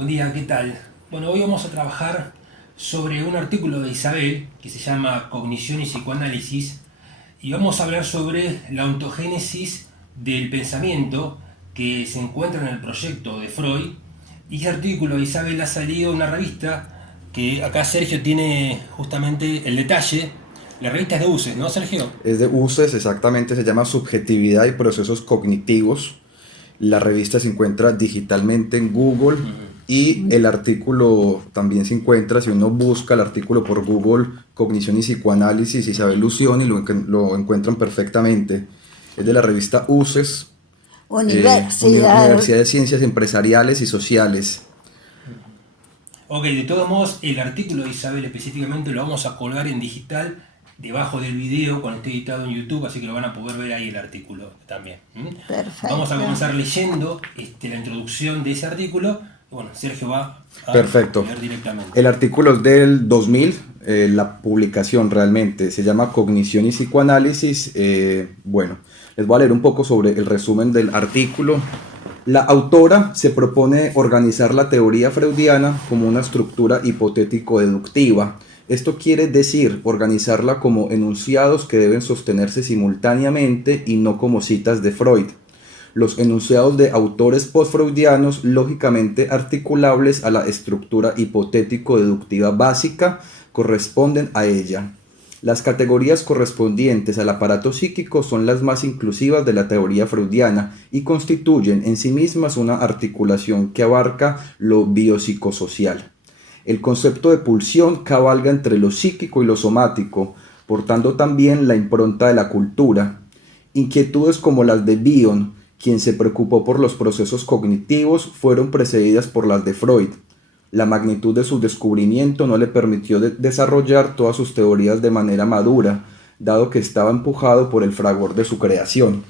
Buen día, ¿qué tal? Bueno, hoy vamos a trabajar sobre un artículo de Isabel que se llama Cognición y Psicoanálisis y vamos a hablar sobre la ontogénesis del pensamiento que se encuentra en el proyecto de Freud. Y ese artículo de Isabel ha salido en una revista que acá Sergio tiene justamente el detalle. La revista es de UCES, ¿no, Sergio? Es de UCES, exactamente, se llama Subjetividad y Procesos Cognitivos. La revista se encuentra digitalmente en Google y el artículo también se encuentra, si uno busca el artículo por Google, Cognición y Psicoanálisis, Isabel Lucioni, lo encuentran perfectamente. Es de la revista UCES, Universidad. Universidad de Ciencias Empresariales y Sociales. Ok, de todos modos, el artículo de Isabel específicamente lo vamos a colgar en digital debajo del video cuando esté editado en YouTube, así que lo van a poder ver ahí el artículo también. Perfecto. Vamos a comenzar leyendo la introducción de ese artículo. Y bueno, Sergio va a Perfecto. leer directamente. El artículo es del 2000, la publicación realmente se llama Cognición y Psicoanálisis. Bueno, les voy a leer un poco sobre el resumen del artículo. La autora se propone organizar la teoría freudiana como una estructura hipotético-deductiva. Esto quiere decir organizarla como enunciados que deben sostenerse simultáneamente y no como citas de Freud. Los enunciados de autores postfreudianos lógicamente articulables a la estructura hipotético-deductiva básica corresponden a ella. Las categorías correspondientes al aparato psíquico son las más inclusivas de la teoría freudiana y constituyen en sí mismas una articulación que abarca lo biopsicosocial. El concepto de pulsión cabalga entre lo psíquico y lo somático, portando también la impronta de la cultura. Inquietudes como las de Bion, quien se preocupó por los procesos cognitivos, fueron precedidas por las de Freud. La magnitud de su descubrimiento no le permitió desarrollar todas sus teorías de manera madura, dado que estaba empujado por el fragor de su creación.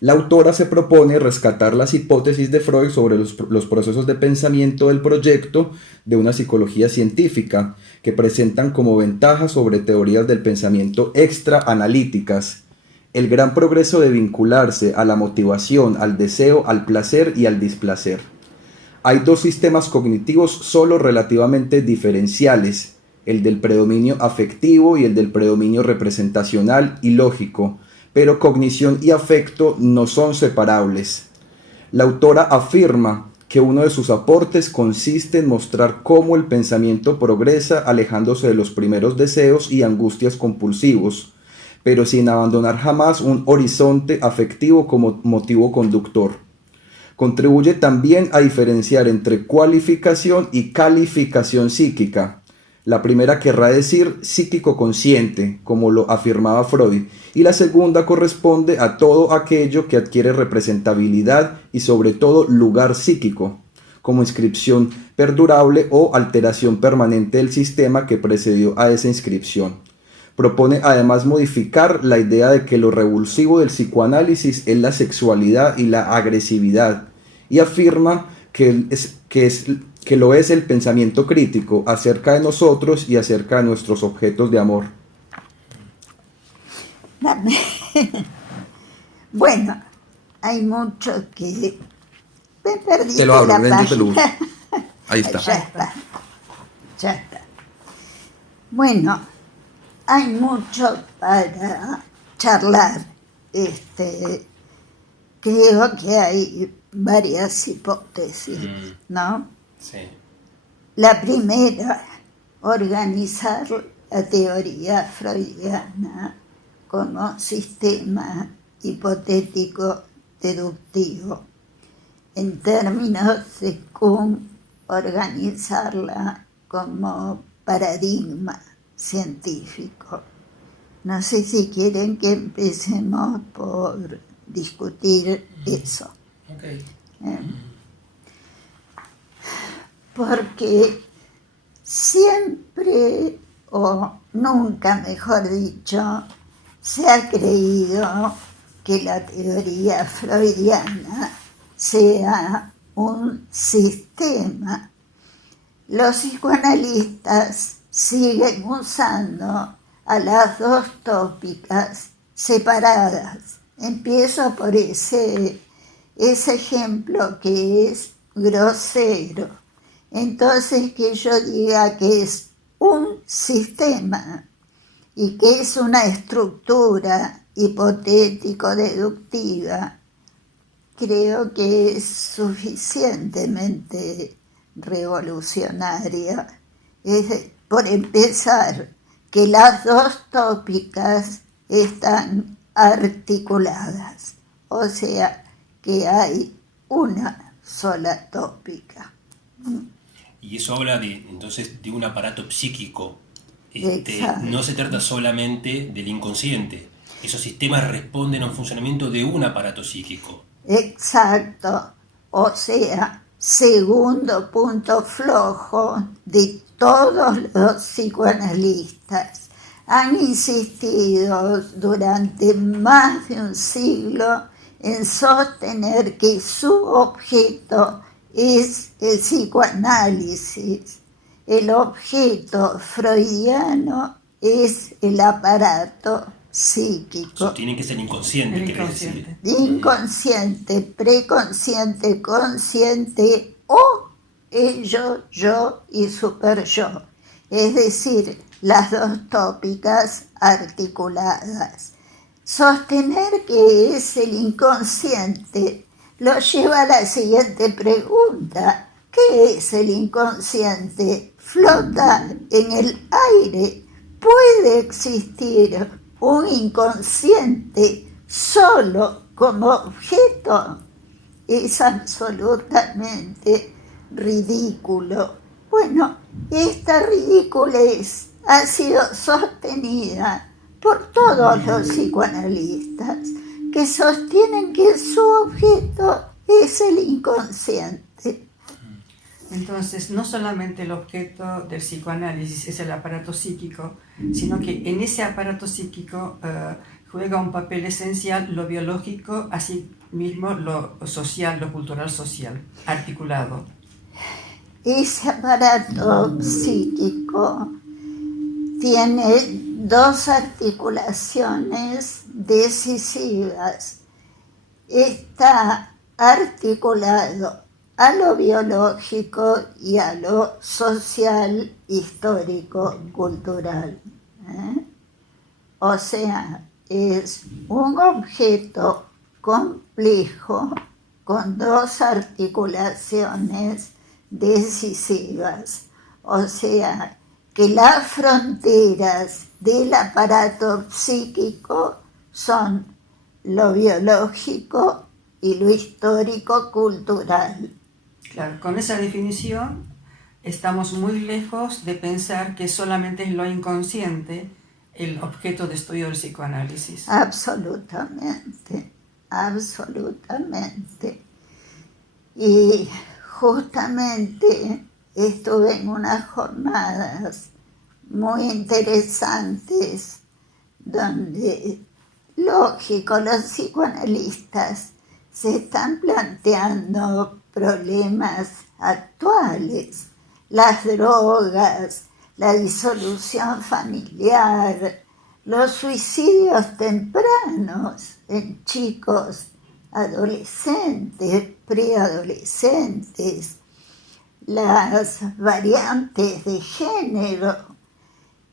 La autora se propone rescatar las hipótesis de Freud sobre los procesos de pensamiento del proyecto de una psicología científica, que presentan como ventaja sobre teorías del pensamiento extra-analíticas el gran progreso de vincularse a la motivación, al deseo, al placer y al displacer. Hay dos sistemas cognitivos solo relativamente diferenciales, el del predominio afectivo y el del predominio representacional y lógico, pero cognición y afecto no son separables. La autora afirma que uno de sus aportes consiste en mostrar cómo el pensamiento progresa alejándose de los primeros deseos y angustias compulsivos, pero sin abandonar jamás un horizonte afectivo como motivo conductor. Contribuye también a diferenciar entre cualificación y calificación psíquica. La primera querrá decir psíquico consciente, como lo afirmaba Freud, y la segunda corresponde a todo aquello que adquiere representabilidad y sobre todo lugar psíquico, como inscripción perdurable o alteración permanente del sistema que precedió a esa inscripción. Propone además modificar la idea de que lo revulsivo del psicoanálisis es la sexualidad y la agresividad, y afirma que lo es el pensamiento crítico acerca de nosotros y acerca de nuestros objetos de amor. Bueno, hay mucho que... Me perdí Te lo abro, la ven, yo te lo página. busco. Ahí está. Ya está. Ya está. Bueno, hay mucho para charlar. Creo que hay varias hipótesis, ¿no? Sí. La primera, organizar la teoría freudiana como sistema hipotético deductivo. En términos de Kuhn, organizarla como paradigma científico. No sé si quieren que empecemos por discutir eso. Okay. Porque siempre, o nunca mejor dicho, se ha creído que la teoría freudiana sea un sistema. Los psicoanalistas siguen usando a las dos tópicas separadas. Empiezo por ese ejemplo que es grosero. Entonces que yo diga que es un sistema y que es una estructura hipotético-deductiva, creo que es suficientemente revolucionaria. Por empezar, que las dos tópicas están articuladas, o sea, que hay una sola tópica. Y eso habla entonces de un aparato psíquico. Exacto. No se trata solamente del inconsciente. Esos sistemas responden a un funcionamiento de un aparato psíquico. Exacto. O sea, segundo punto flojo de todos los psicoanalistas. Han insistido durante más de un siglo en sostener que su objeto es el psicoanálisis. El objeto freudiano es el aparato psíquico. Sostienen que es el inconsciente, quiere decir. Inconsciente, preconsciente, consciente o ello, yo y super yo. Es decir, las dos tópicas articuladas. Sostener que es el inconsciente lo lleva a la siguiente pregunta. ¿Qué es el inconsciente? Flota en el aire. ¿Puede existir un inconsciente solo como objeto? Es absolutamente ridículo. Bueno, esta ridiculez ha sido sostenida por todos los psicoanalistas, que sostienen que su objeto es el inconsciente. Entonces, no solamente el objeto del psicoanálisis es el aparato psíquico, sino que en ese aparato psíquico juega un papel esencial lo biológico, así mismo lo social, lo cultural social, articulado. Ese aparato psíquico tiene dos articulaciones decisivas. Está articulado a lo biológico y a lo social, histórico, cultural. O sea, es un objeto complejo con dos articulaciones decisivas. O sea, que las fronteras del aparato psíquico son lo biológico y lo histórico-cultural. Claro, con esa definición estamos muy lejos de pensar que solamente es lo inconsciente el objeto de estudio del psicoanálisis. Absolutamente, absolutamente. Y justamente estuve en unas jornadas muy interesantes donde, lógico, los psicoanalistas se están planteando problemas actuales, las drogas, la disolución familiar, los suicidios tempranos en chicos adolescentes, preadolescentes, las variantes de género,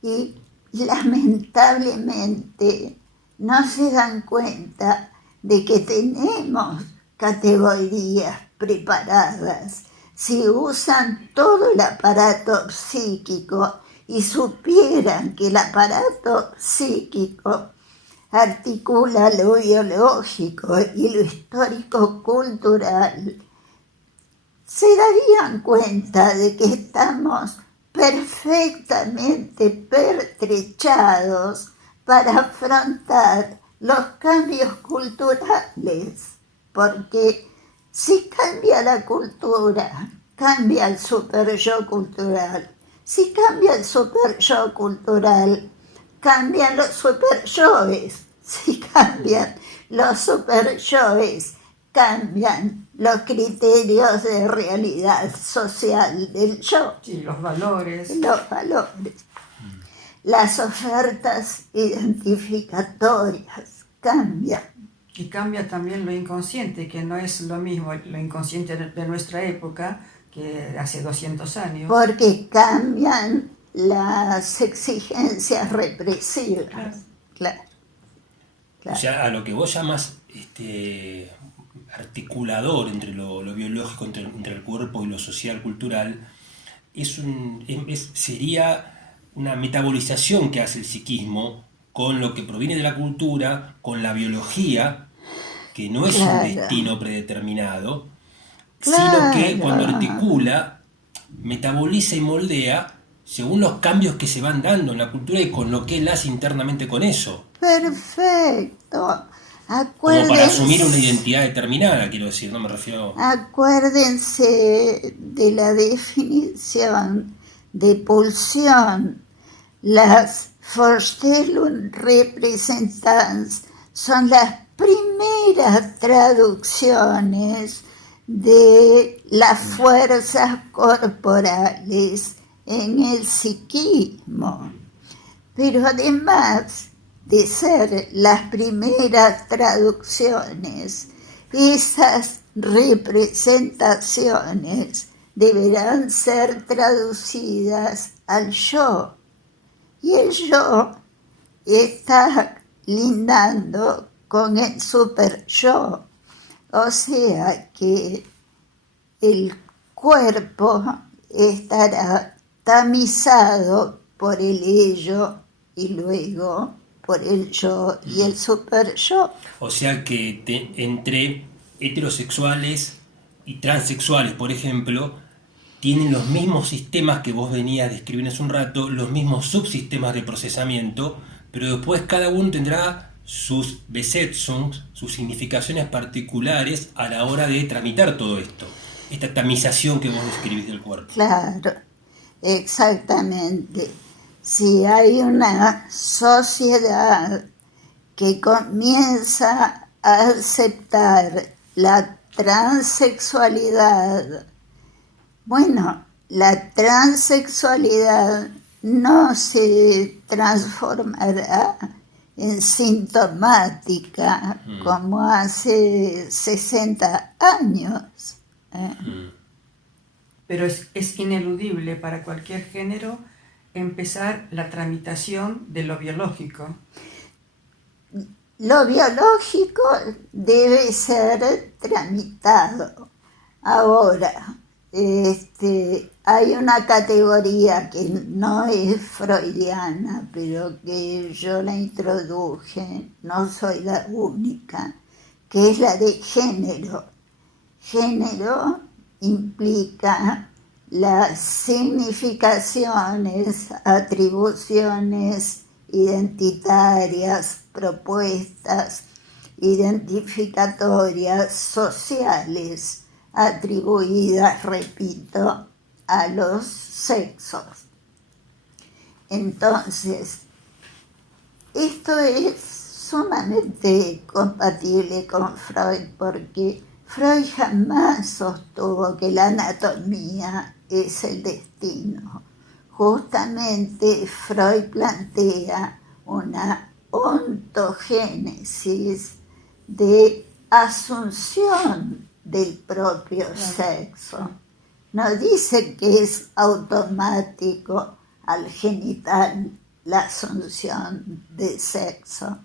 y lamentablemente no se dan cuenta de que tenemos categorías preparadas. Si usan todo el aparato psíquico y supieran que el aparato psíquico articula lo biológico y lo histórico-cultural, se darían cuenta de que estamos perfectamente pertrechados para afrontar los cambios culturales, porque si cambia la cultura, cambia el super-yo cultural. Si cambia el super-yo cultural, cambian los super-yoes. Si cambian los super-yoes, cambian los criterios de realidad social del yo. Sí, los valores. Los valores. Las ofertas identificatorias cambian. Y cambia también lo inconsciente, que no es lo mismo lo inconsciente de nuestra época que hace 200 años. Porque cambian las exigencias represivas. Claro. Claro. O sea, a lo que vos llamas articulador entre lo biológico, entre el cuerpo y lo social, cultural, sería una metabolización que hace el psiquismo con lo que proviene de la cultura, con la biología, que no es un destino predeterminado, sino que cuando articula, metaboliza y moldea según los cambios que se van dando en la cultura y con lo que él hace internamente con eso. Perfecto. Como para asumir una identidad determinada, quiero decir, no me refiero... Acuérdense de la definición de pulsión. Las Vorstellungsrepresentanz son las primeras traducciones de las fuerzas corporales en el psiquismo. Pero además de ser las primeras traducciones, esas representaciones deberán ser traducidas al yo. Y el yo está lindando con el super yo. O sea que el cuerpo estará tamizado por el ello y luego por el yo y el super yo. O sea que entre heterosexuales y transexuales, por ejemplo, tienen los mismos sistemas que vos venías describiendo hace un rato, los mismos subsistemas de procesamiento, pero después cada uno tendrá sus Besetzungs, sus significaciones particulares a la hora de tramitar todo esto, esta tamización que vos describís del cuerpo. Claro, exactamente. Si hay una sociedad que comienza a aceptar la transexualidad, bueno, la transexualidad no se transformará en sintomática como hace 60 años. Pero es ineludible para cualquier género empezar la tramitación de lo biológico. Lo biológico debe ser tramitado. Ahora, hay una categoría que no es freudiana, pero que yo la introduje, no soy la única, que es la de género. Género implica las significaciones, atribuciones identitarias, propuestas identificatorias sociales atribuidas, repito, a los sexos. Entonces, esto es sumamente compatible con Freud porque Freud jamás sostuvo que la anatomía es el destino. Justamente Freud plantea una ontogénesis de asunción del propio sexo. No dice que es automático al genital la asunción de sexo.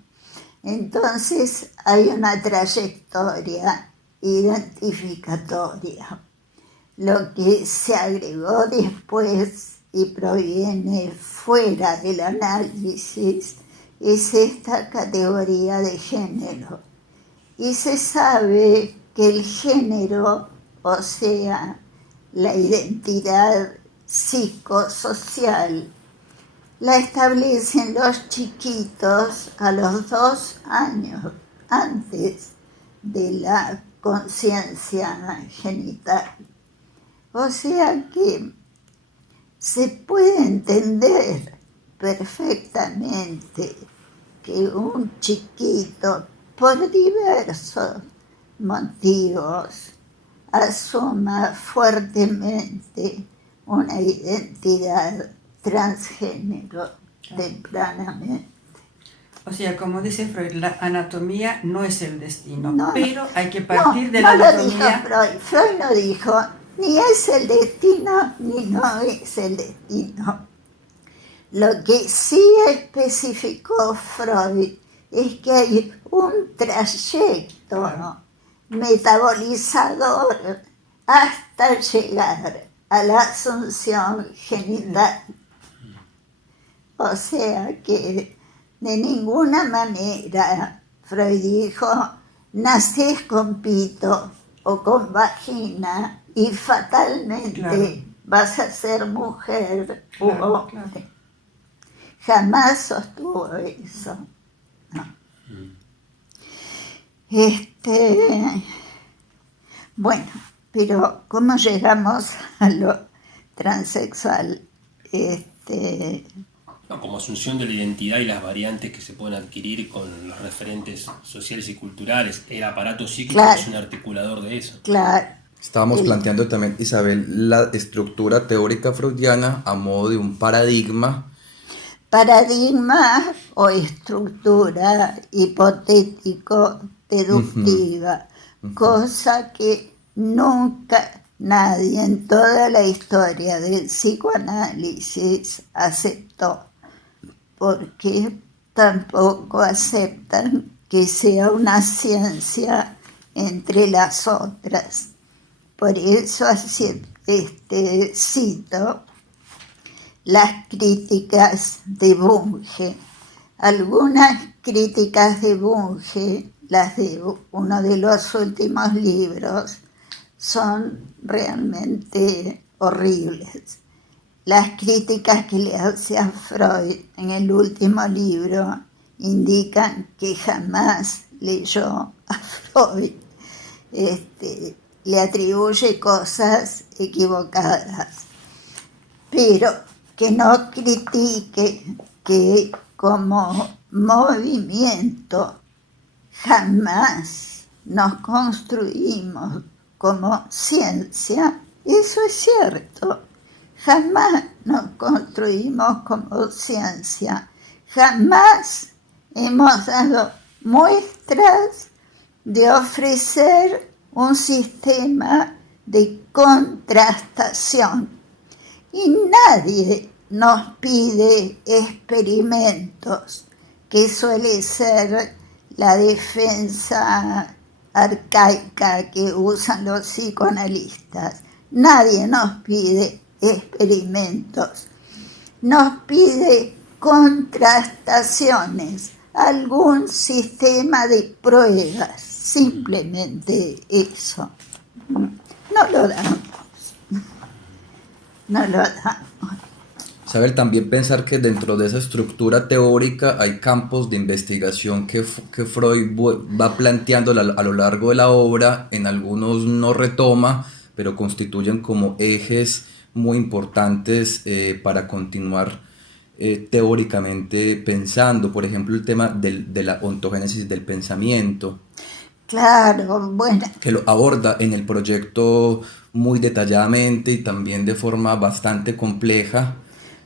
Entonces hay una trayectoria identificatoria. Lo que se agregó después y proviene fuera del análisis es esta categoría de género. Y se sabe que el género, o sea, la identidad psicosocial, la establecen los chiquitos a los 2 años, antes de la conciencia genital. O sea que se puede entender perfectamente que un chiquito, por diversos motivos, asuma fuertemente una identidad transgénero tempranamente. O sea, como dice Freud, la anatomía no es el destino, No, pero hay que partir de la anatomía. No lo anatomía. dijo Freud. Freud no dijo Ni es el destino, ni no es el destino. Lo que sí especificó Freud es que hay un trayecto metabolizador hasta llegar a la asunción genital. O sea que de ninguna manera Freud dijo, nacés con pito o con vagina y fatalmente vas a ser mujer u hombre. Jamás sostuvo eso. No. Bueno, pero ¿cómo llegamos a lo transexual? No, como asunción de la identidad y las variantes que se pueden adquirir con los referentes sociales y culturales. El aparato psíquico es un articulador de eso. Claro. Estábamos planteando también, Isabel, la estructura teórica freudiana a modo de un paradigma O estructura hipotético-deductiva, cosa que nunca nadie en toda la historia del psicoanálisis aceptó, porque tampoco aceptan que sea una ciencia entre las otras. Por eso cito las críticas de Bunge. Algunas críticas de Bunge, las de uno de los últimos libros, son realmente horribles. Las críticas que le hace a Freud en el último libro indican que jamás leyó a Freud. Le atribuye cosas equivocadas, pero que no critique que como movimiento jamás nos construimos como ciencia. Eso es cierto. Jamás nos construimos como ciencia. Jamás hemos dado muestras de ofrecer un sistema de contrastación. Y nadie nos pide experimentos, que suele ser la defensa arcaica que usan los psicoanalistas. Nadie nos pide experimentos, nos pide contrastaciones, algún sistema de pruebas, simplemente eso. No lo damos. Saber también pensar que dentro de esa estructura teórica hay campos de investigación que Freud va planteando a lo largo de la obra, en algunos no retoma, pero constituyen como ejes muy importantes para continuar teóricamente pensando. Por ejemplo, el tema de la ontogénesis del pensamiento. Claro, bueno. Que lo aborda en el proyecto muy detalladamente y también de forma bastante compleja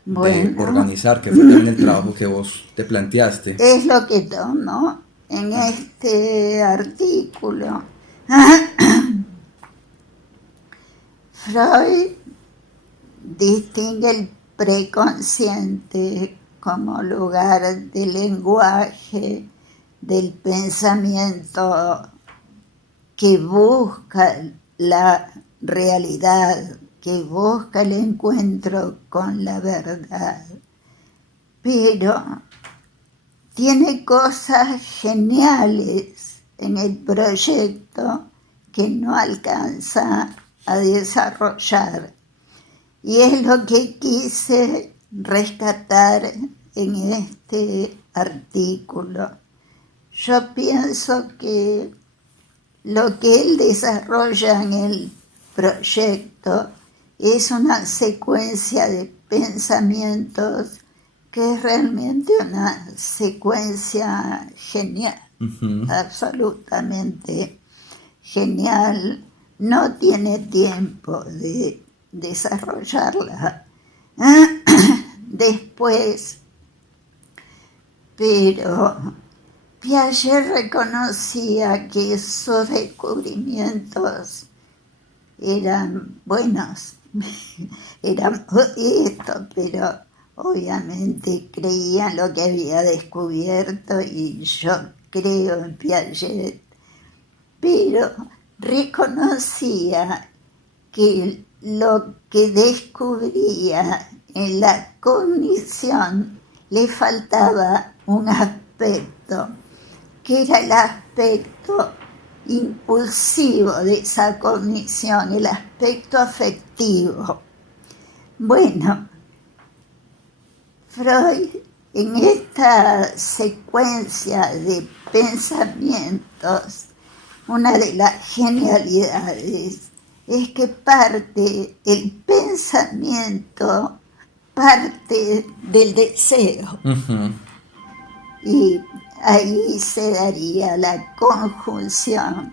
de organizar, que fue también el trabajo que vos te planteaste. Es lo que tomo en este artículo. Freud distingue el preconsciente como lugar de lenguaje del pensamiento que busca la realidad, que busca el encuentro con la verdad. Pero tiene cosas geniales en el proyecto que no alcanza a desarrollar. Y es lo que quise rescatar en este artículo. Yo pienso que lo que él desarrolla en el proyecto es una secuencia de pensamientos que es realmente una secuencia genial, absolutamente genial. No tiene tiempo de desarrollarla después, pero Piaget reconocía que sus descubrimientos eran buenos, eran modestos, pero obviamente creían lo que había descubierto y yo creo en Piaget, pero reconocía que lo que descubría en la cognición le faltaba un aspecto, que era el aspecto impulsivo de esa cognición, el aspecto afectivo. Bueno, Freud, en esta secuencia de pensamientos, una de las genialidades es que el pensamiento parte del deseo. Ujú. Y ahí se daría la conjunción.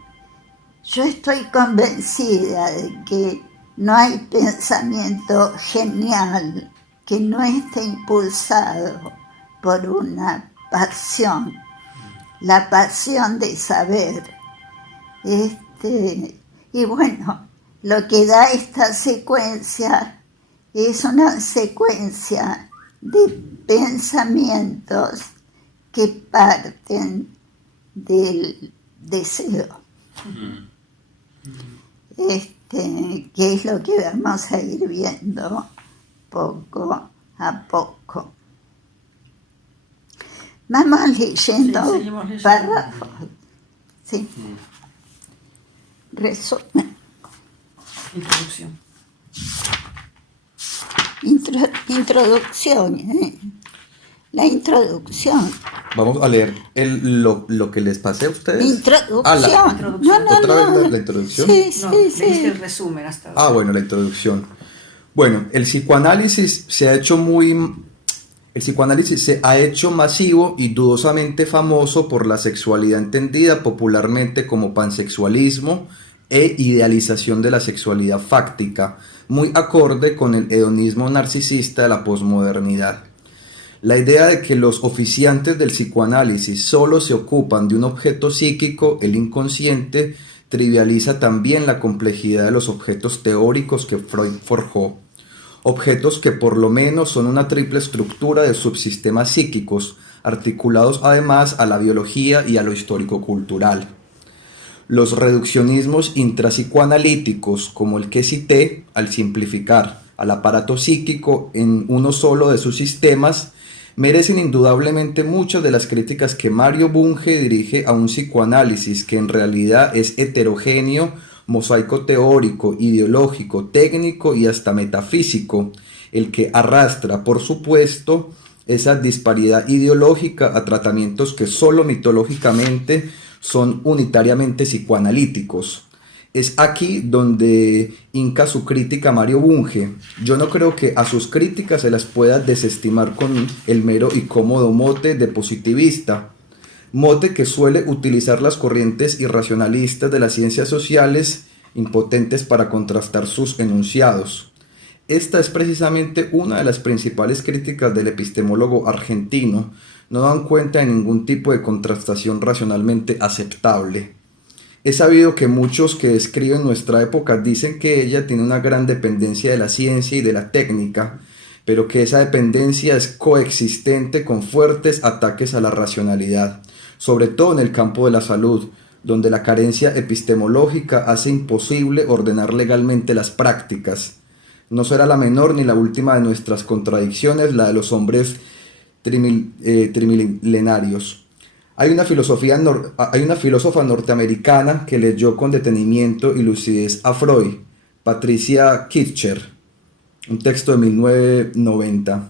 Yo estoy convencida de que no hay pensamiento genial que no esté impulsado por una pasión, la pasión de saber. Y bueno, lo que da esta secuencia es una secuencia de pensamientos que parten del deseo. Que es lo que vamos a ir viendo poco a poco. Vamos leyendo seguimos leyendo. párrafos. Sí. Resumen. Introducción. Introducción. La introducción. Vamos a leer lo que les pasé a ustedes. Introducción. introducción. ¿Otra vez la introducción? Sí, No, sí. leíste el resumen hasta ahora. Bueno, la introducción. Bueno, el psicoanálisis se ha hecho masivo y dudosamente famoso por la sexualidad entendida popularmente como pansexualismo e idealización de la sexualidad fáctica, muy acorde con el hedonismo narcisista de la posmodernidad. La idea de que los oficiantes del psicoanálisis solo se ocupan de un objeto psíquico, el inconsciente, trivializa también la complejidad de los objetos teóricos que Freud forjó. Objetos que por lo menos son una triple estructura de subsistemas psíquicos, articulados además a la biología y a lo histórico-cultural. Los reduccionismos intrapsicoanalíticos, como el que cité, al simplificar al aparato psíquico en uno solo de sus sistemas, merecen indudablemente muchas de las críticas que Mario Bunge dirige a un psicoanálisis que en realidad es heterogéneo, mosaico teórico, ideológico, técnico y hasta metafísico, el que arrastra, por supuesto, esa disparidad ideológica a tratamientos que solo mitológicamente son unitariamente psicoanalíticos. Es aquí donde hinca su crítica Mario Bunge. Yo no creo que a sus críticas se las pueda desestimar con el mero y cómodo mote de positivista, mote que suele utilizar las corrientes irracionalistas de las ciencias sociales, impotentes para contrastar sus enunciados. Esta es precisamente una de las principales críticas del epistemólogo argentino. No dan cuenta de ningún tipo de contrastación racionalmente aceptable. Es sabido que muchos que escriben nuestra época dicen que ella tiene una gran dependencia de la ciencia y de la técnica, pero que esa dependencia es coexistente con fuertes ataques a la racionalidad, sobre todo en el campo de la salud, donde la carencia epistemológica hace imposible ordenar legalmente las prácticas. No será la menor ni la última de nuestras contradicciones la de los hombres trimilenarios. Hay una filósofa norteamericana que leyó con detenimiento y lucidez a Freud, Patricia Kircher, un texto de 1990,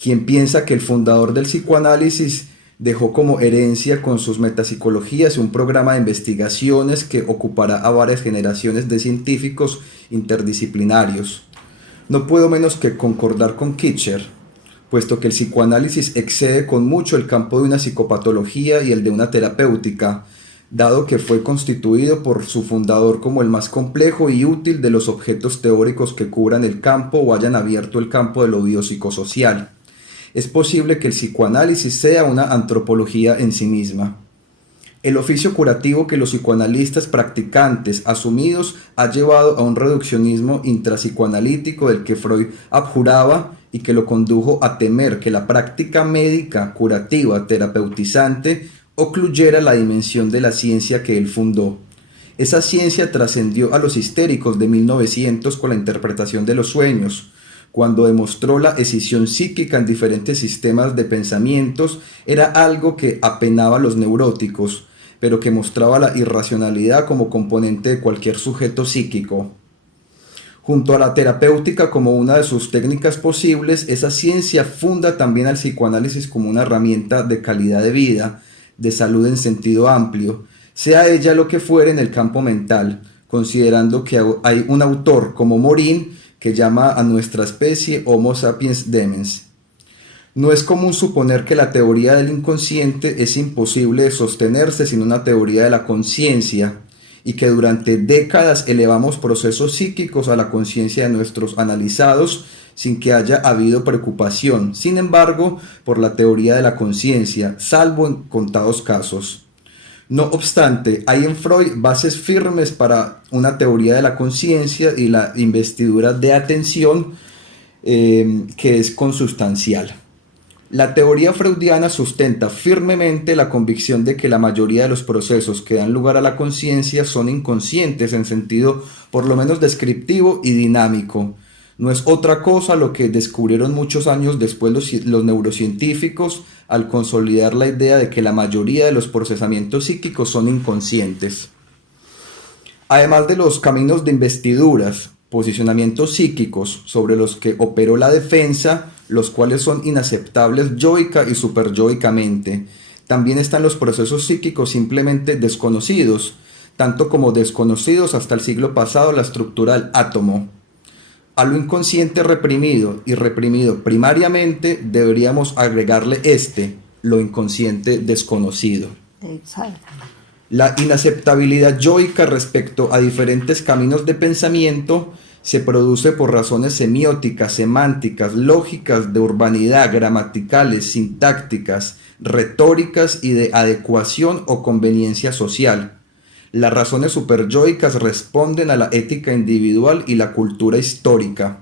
quien piensa que el fundador del psicoanálisis dejó como herencia con sus metapsicologías un programa de investigaciones que ocupará a varias generaciones de científicos interdisciplinarios. No puedo menos que concordar con Kircher, puesto que el psicoanálisis excede con mucho el campo de una psicopatología y el de una terapéutica, dado que fue constituido por su fundador como el más complejo y útil de los objetos teóricos que cubran el campo o hayan abierto el campo de lo biopsicosocial. Es posible que el psicoanálisis sea una antropología en sí misma. El oficio curativo que los psicoanalistas practicantes asumidos ha llevado a un reduccionismo intrapsicoanalítico del que Freud abjuraba y que lo condujo a temer que la práctica médica, curativa, terapeutizante ocluyera la dimensión de la ciencia que él fundó. Esa ciencia trascendió a los histéricos de 1900 con la interpretación de los sueños. Cuando demostró la escisión psíquica en diferentes sistemas de pensamientos, era algo que apenaba a los neuróticos, pero que mostraba la irracionalidad como componente de cualquier sujeto psíquico. Junto a la terapéutica como una de sus técnicas posibles, esa ciencia funda también al psicoanálisis como una herramienta de calidad de vida, de salud en sentido amplio, sea ella lo que fuere en el campo mental, considerando que hay un autor como Morin que llama a nuestra especie Homo sapiens demens. No es común suponer que la teoría del inconsciente es imposible de sostenerse sin una teoría de la conciencia, y que durante décadas elevamos procesos psíquicos a la conciencia de nuestros analizados sin que haya habido preocupación, sin embargo, por la teoría de la conciencia, salvo en contados casos. No obstante, hay en Freud bases firmes para una teoría de la conciencia y la investidura de atención que es consustancial. La teoría freudiana sustenta firmemente la convicción de que la mayoría de los procesos que dan lugar a la conciencia son inconscientes en sentido por lo menos descriptivo y dinámico. No es otra cosa lo que descubrieron muchos años después los neurocientíficos al consolidar la idea de que la mayoría de los procesamientos psíquicos son inconscientes. Además de los caminos de investiduras, posicionamientos psíquicos sobre los que operó la defensa, los cuales son inaceptables yoica y superyoicamente, también están los procesos psíquicos simplemente desconocidos, tanto como desconocidos hasta el siglo pasado la estructura del átomo. A lo inconsciente reprimido y reprimido primariamente deberíamos agregarle lo inconsciente desconocido. Exacto. La inaceptabilidad yoica respecto a diferentes caminos de pensamiento se produce por razones semióticas, semánticas, lógicas, de urbanidad, gramaticales, sintácticas, retóricas y de adecuación o conveniencia social. Las razones superyoicas responden a la ética individual y la cultura histórica.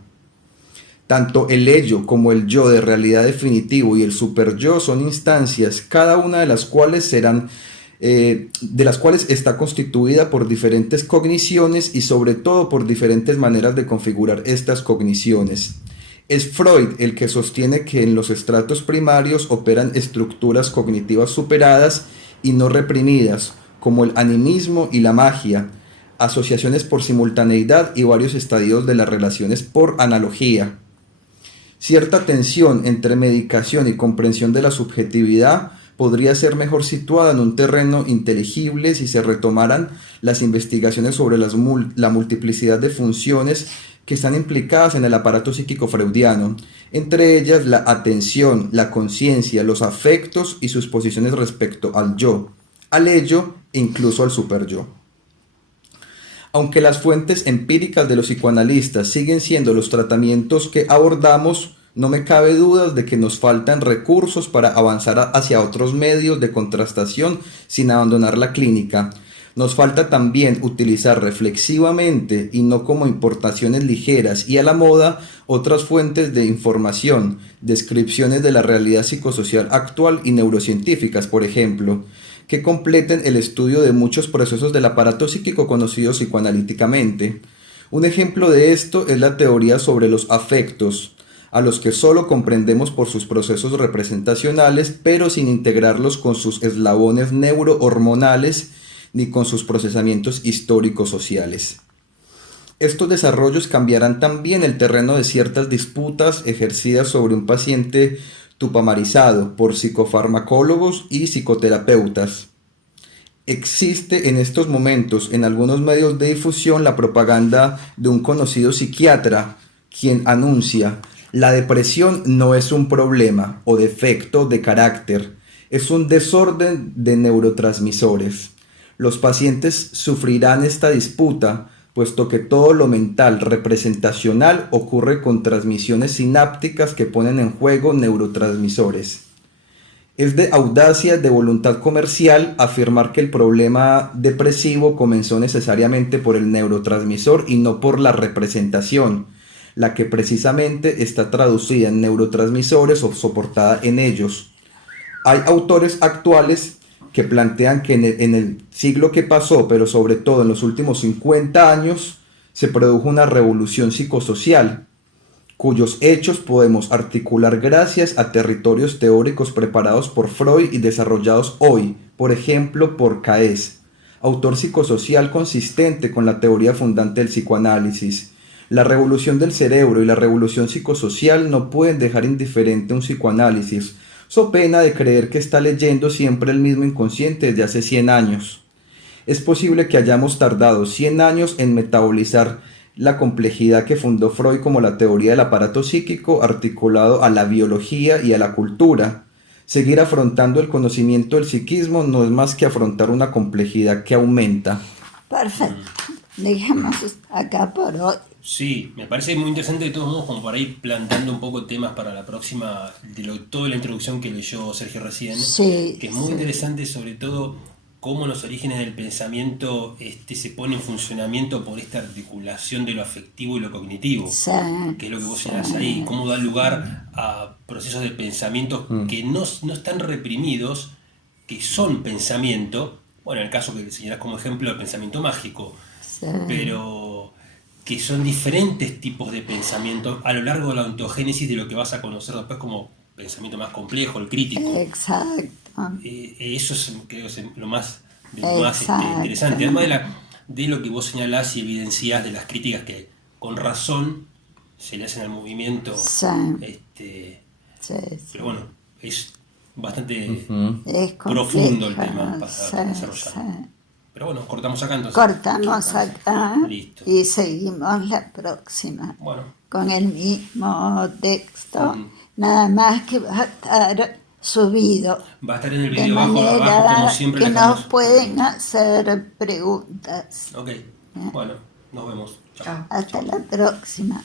Tanto el ello como el yo de realidad definitivo y el superyo son instancias, cada una de las cuales está constituida por diferentes cogniciones y sobre todo por diferentes maneras de configurar estas cogniciones. Es Freud el que sostiene que en los estratos primarios operan estructuras cognitivas superadas y no reprimidas, como el animismo y la magia, asociaciones por simultaneidad y varios estadios de las relaciones por analogía. Cierta tensión entre medicación y comprensión de la subjetividad podría ser mejor situada en un terreno inteligible si se retomaran las investigaciones sobre la multiplicidad de funciones que están implicadas en el aparato psíquico freudiano, entre ellas la atención, la conciencia, los afectos y sus posiciones respecto al yo, al ello e incluso al superyo. Aunque las fuentes empíricas de los psicoanalistas siguen siendo los tratamientos que abordamos, no me cabe dudas de que nos faltan recursos para avanzar hacia otros medios de contrastación sin abandonar la clínica. Nos falta también utilizar reflexivamente y no como importaciones ligeras y a la moda otras fuentes de información, descripciones de la realidad psicosocial actual y neurocientíficas, por ejemplo, que completen el estudio de muchos procesos del aparato psíquico conocidos psicoanalíticamente. Un ejemplo de esto es la teoría sobre los afectos, a los que solo comprendemos por sus procesos representacionales, pero sin integrarlos con sus eslabones neurohormonales ni con sus procesamientos históricos sociales. Estos desarrollos cambiarán también el terreno de ciertas disputas ejercidas sobre un paciente tupamarizado por psicofarmacólogos y psicoterapeutas. Existe en estos momentos en algunos medios de difusión la propaganda de un conocido psiquiatra, quien anuncia: la depresión no es un problema o defecto de carácter, es un desorden de neurotransmisores. Los pacientes sufrirán esta disputa, puesto que todo lo mental representacional ocurre con transmisiones sinápticas que ponen en juego neurotransmisores. Es de audacia, de voluntad comercial, afirmar que el problema depresivo comenzó necesariamente por el neurotransmisor y no por la representación, la que precisamente está traducida en neurotransmisores o soportada en ellos. Hay autores actuales que plantean que en el siglo que pasó, pero sobre todo en los últimos 50 años, se produjo una revolución psicosocial, cuyos hechos podemos articular gracias a territorios teóricos preparados por Freud y desarrollados hoy, por ejemplo, por Caes, autor psicosocial consistente con la teoría fundante del psicoanálisis. La revolución del cerebro y la revolución psicosocial no pueden dejar indiferente un psicoanálisis, so pena de creer que está leyendo siempre el mismo inconsciente desde hace 100 años. Es posible que hayamos tardado 100 años en metabolizar la complejidad que fundó Freud como la teoría del aparato psíquico articulado a la biología y a la cultura. Seguir afrontando el conocimiento del psiquismo no es más que afrontar una complejidad que aumenta. Perfecto. Dejemos acá por hoy. Sí, me parece muy interesante de todos modos como para ir plantando un poco temas para la próxima, toda la introducción que leyó Sergio recién, Sí, que es muy sí. interesante sobre todo cómo los orígenes del pensamiento se pone en funcionamiento por esta articulación de lo afectivo y lo cognitivo, Sí, que es lo que vos señalás ahí, cómo da lugar a procesos de pensamiento que no están reprimidos, que son pensamiento, bueno, en el caso que señalás como ejemplo el pensamiento mágico, sí. pero que son diferentes tipos de pensamiento a lo largo de la ontogénesis de lo que vas a conocer después como pensamiento más complejo, el crítico. Exacto. Eso creo que es lo más, Exacto. interesante. Además de lo que vos señalás y evidenciás de las críticas que con razón se le hacen al movimiento. Sí. Sí. Sí, Pero bueno, es bastante es profundo el complejo, tema para sí, desarrollar. sí. Pero bueno, cortamos acá entonces. Cortamos acá Listo. y seguimos la próxima Bueno. con el mismo texto, nada más que va a estar subido Va a estar en el de video abajo, manera como siempre. que dejamos. nos pueden hacer preguntas. Ok, bueno, nos vemos. Chao. Chao. Hasta la próxima.